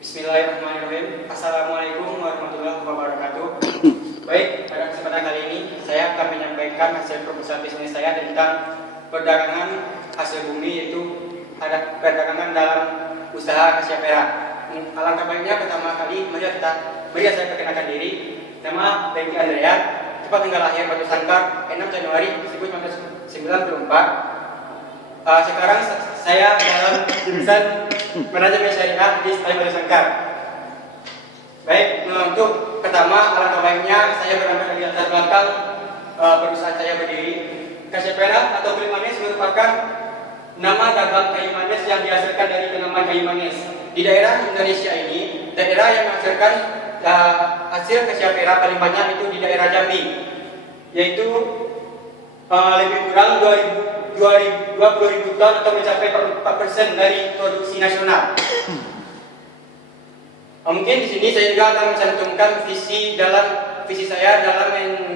Bismillahirrahmanirrahim. Assalamualaikum warahmatullahi wabarakatuh. Baik, pada kesempatan kali ini saya akan menyampaikan hasil proposal bisnis saya tentang perdagangan hasil bumi, yaitu ada perdagangan dalam usaha kasih perak. Alangkah baiknya pertama kali mari saya perkenalkan diri. Nama Bengki Andrea, tempat tanggal lahir Batu Sangkar 6 Januari 1994. Sekarang saya dalam jurusan manajemen syariah di STAI Batu Sangkar. Baik, untuk pertama alangkah baiknya saya berangkat dari latar belakang perusahaan saya berdiri. Kasih perak atau kulit manis merupakan nama dagang kayu manis yang dihasilkan dari tanaman kayu manis. Di daerah Indonesia ini, daerah yang menghasilkan hasil kasih perak paling banyak itu di daerah Jambi, yaitu lebih kurang 20.000 ton atau mencapai 4% dari produksi nasional. Mungkin di sini saya juga akan mencantumkan visi saya dalam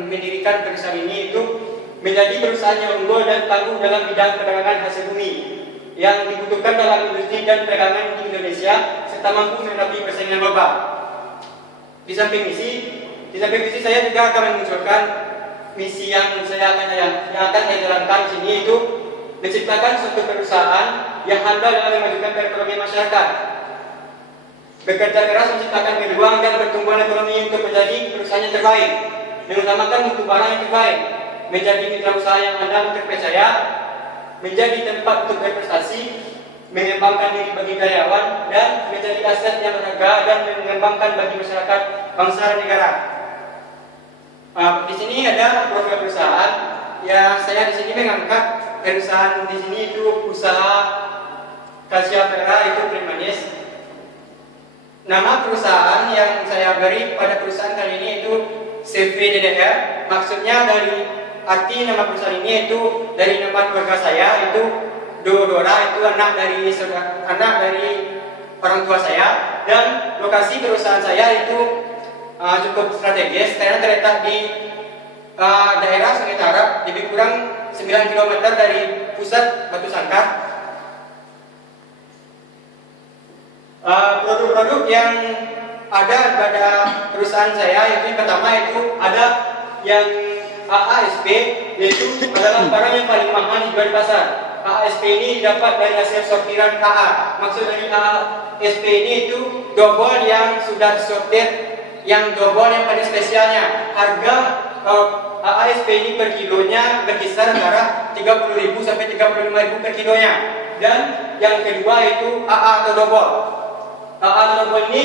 mendirikan perusahaan ini, itu menjadi perusahaan yang unggul dan tangguh dalam bidang perdagangan hasil bumi yang dibutuhkan dalam industri dan perdagangan di Indonesia serta mampu menghadapi persaingan global. Di samping visi saya juga akan memunculkan misi yang akan saya jalankan di sini, itu menciptakan suatu perusahaan yang handal dalam memajukan perekonomian masyarakat, bekerja keras menciptakan peluang dan pertumbuhan ekonomi untuk menjadi perusahaan yang terbaik, mengutamakan mutu barang yang terbaik, menjadi mitra usaha yang handal terpercaya, menjadi tempat untuk berprestasi, mengembangkan diri bagi karyawan, dan menjadi aset yang berharga dan mengembangkan bagi masyarakat, bangsa dan negara. Di sini ada profil perusahaan yang saya di sini mengangkat perusahaan di sini itu usaha Kasih Perak itu kulit manis. Nama perusahaan yang saya beri pada perusahaan kali ini itu CVDDR. Maksudnya dari arti nama perusahaan ini itu dari nama keluarga saya, itu Dodora, itu anak dari orang tua saya, dan lokasi perusahaan saya itu cukup strategis karena terletak di daerah Sungai Tarap, lebih kurang 9 km dari pusat Batu Sangkar. Produk-produk yang ada pada perusahaan saya itu yang pertama itu ada yang AASP, yaitu adalah barang yang paling mahal dijual di pasar. AASP ini didapat dari hasil sortiran KA. Maksud dari AASP ini itu double yang sudah sortir, yang double yang paling spesialnya. Harga AASP ini per kilonya berkisar antara 30.000 sampai 35.000 per kilonya. Dan yang kedua itu AA atau double. AA atau double ini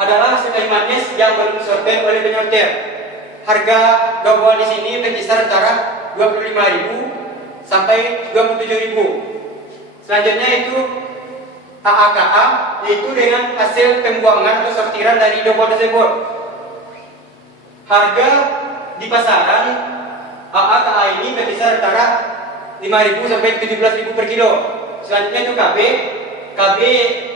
adalah hasil kayu manis yang belum sortir oleh penyortir. Harga double di sini berkisar antara 25.000 sampai 27.000. Selanjutnya itu AAKA, yaitu dengan hasil pembuangan atau sortiran dari double tersebut. Harga di pasaran AAKA ini berkisar antara 5.000 sampai 17.000 per kilo. Selanjutnya itu KB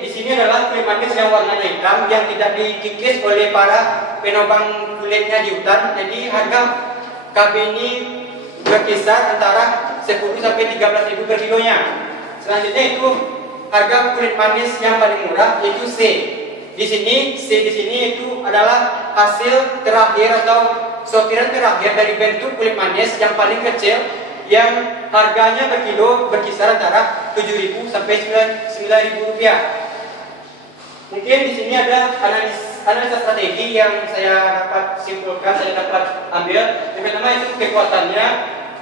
di sini adalah kulit manis yang warnanya hitam yang tidak dikikis oleh para penobang kulitnya di hutan. Jadi harga KB ini berkisar antara 10 sampai 13.000 per kilonya. Selanjutnya itu harga kulit manis yang paling murah, yaitu C. C di sini itu adalah hasil terakhir atau sortiran terakhir dari bentuk kulit manis yang paling kecil, yang harganya per kilo berkisar antara 7.000 sampai 9.000 rupiah. Mungkin di sini ada analisa strategi yang saya dapat simpulkan, saya dapat ambil. Yang pertama itu kekuatannya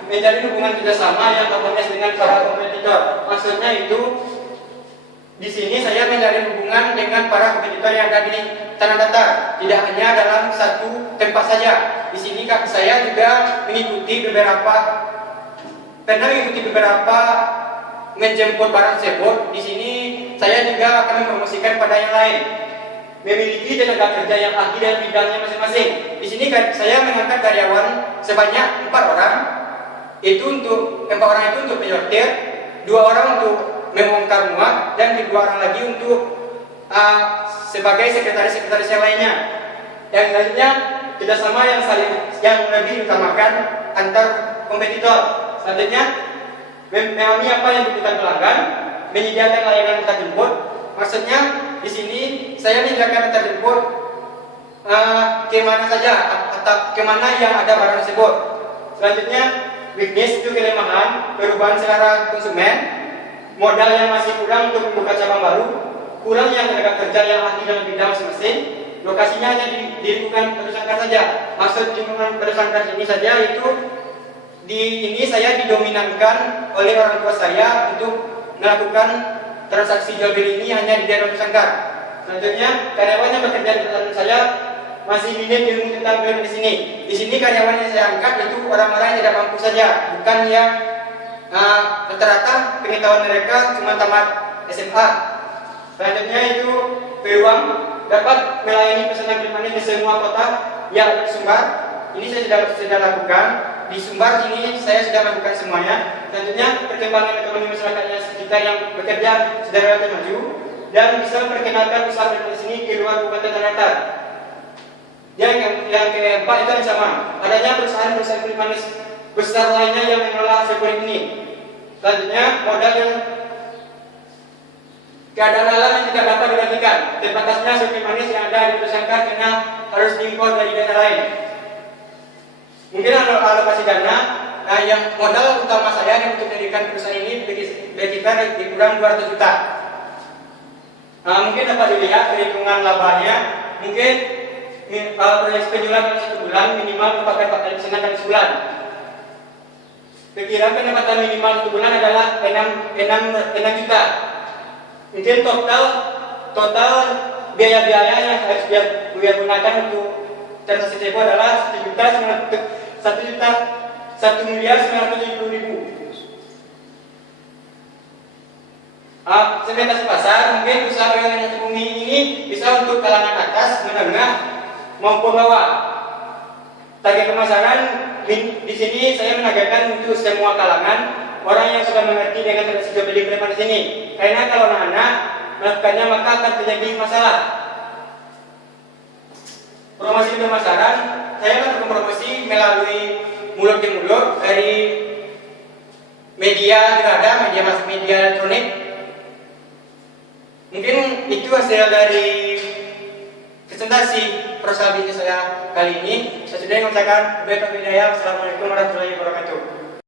menjalin hubungan kerjasama yang harmonis dengan para kompetitor. Maksudnya itu di sini saya menjalin hubungan dengan para kompetitor yang ada di tanah datar, tidak hanya dalam satu tempat saja. Di sini saya juga mengikuti beberapa menjemput barang tersebut. Di sini saya juga akan mempromosikan pada yang lain, memiliki tenaga kerja yang ahli dan bidangnya masing-masing. Di sini saya mengangkat karyawan sebanyak 4 orang. Untuk 4 orang itu untuk penyortir, 2 orang untuk membongkar muat, dan 2 orang lagi untuk sebagai sekretaris yang lainnya. Yang lainnya kerjasama yang lebih diutamakan antar kompetitor. Selanjutnya memahami apa yang dibutuhkan pelanggan, menyediakan layanan antar jemput. Maksudnya di sini membedakan tersebut kemana saja atau kemana yang ada barang tersebut. Selanjutnya, weakness itu kelemahan, perubahan selera konsumen, modal yang masih kurang untuk membuka cabang baru, kurang yang tenaga kerja yang ahli dalam bidang masing-masing, lokasinya hanya di lingkungan perusahaan saja. Maksud lingkungan perusahaan ini saja yaitu ini saya didominankan oleh orang tua saya untuk melakukan transaksi jual beli ini hanya di daerah perusahaan. Selanjutnya, karyawan yang bekerja di perusahaan saya masih minim ilmu tentang film di sini. Di sini karyawan yang saya angkat itu orang-orang yang tidak mampu saja, bukan yang rata-rata pengetahuan mereka cuma tamat SMA. Selanjutnya itu peluang dapat melayani pesanan pribadi di semua kota yang ada di Sumbar. Ini saya sudah lakukan. Di Sumbar ini saya sudah lakukan semuanya. Selanjutnya perkembangan ekonomi masyarakatnya sekitar yang bekerja sudah relatif maju dan bisa memperkenalkan usaha di sini ke luar Kabupaten Tanah. Yang keempat itu yang sama, adanya perusahaan-perusahaan kulit manis besar lainnya yang mengelola hasil kulit ini. Selanjutnya, modal yang keadaan alam yang tidak dapat digantikan. Terbatasnya hasil kulit manis yang ada di perusahaan karena harus diimpor dari daerah lain. Mungkin alokasi dana, yang modal utama saya untuk mendirikan perusahaan ini bagi kita kurang 200 juta. Mungkin dapat dilihat perhitungan labanya, mungkin proyek penjualan dalam 1 bulan minimal merupakan 4 kali pesanan dalam sebulan. Perkiraan pendapatan minimal 1 bulan adalah 6 juta. Mungkin total biaya-biaya yang harus dia gunakan untuk transaksi tersebut adalah 1.970.000. Segmentasi pasar mungkin usaha pedagang bumi ini bisa untuk kalangan atas, menengah maupun bawah. Target pemasaran di sini saya menargetkan untuk semua kalangan, orang yang sudah mengerti dengan transaksi jual beli di sini. Karena kalau anak-anak melakukannya maka akan terjadi masalah. Promosi pemasaran, saya melakukan promosi melalui mulut ke mulut dari media media elektronik. Mungkin itu hasil dari presentasi perusahaan bisnis saya kali ini. Saya sudah mengucapkan Assalamualaikum warahmatullahi wabarakatuh.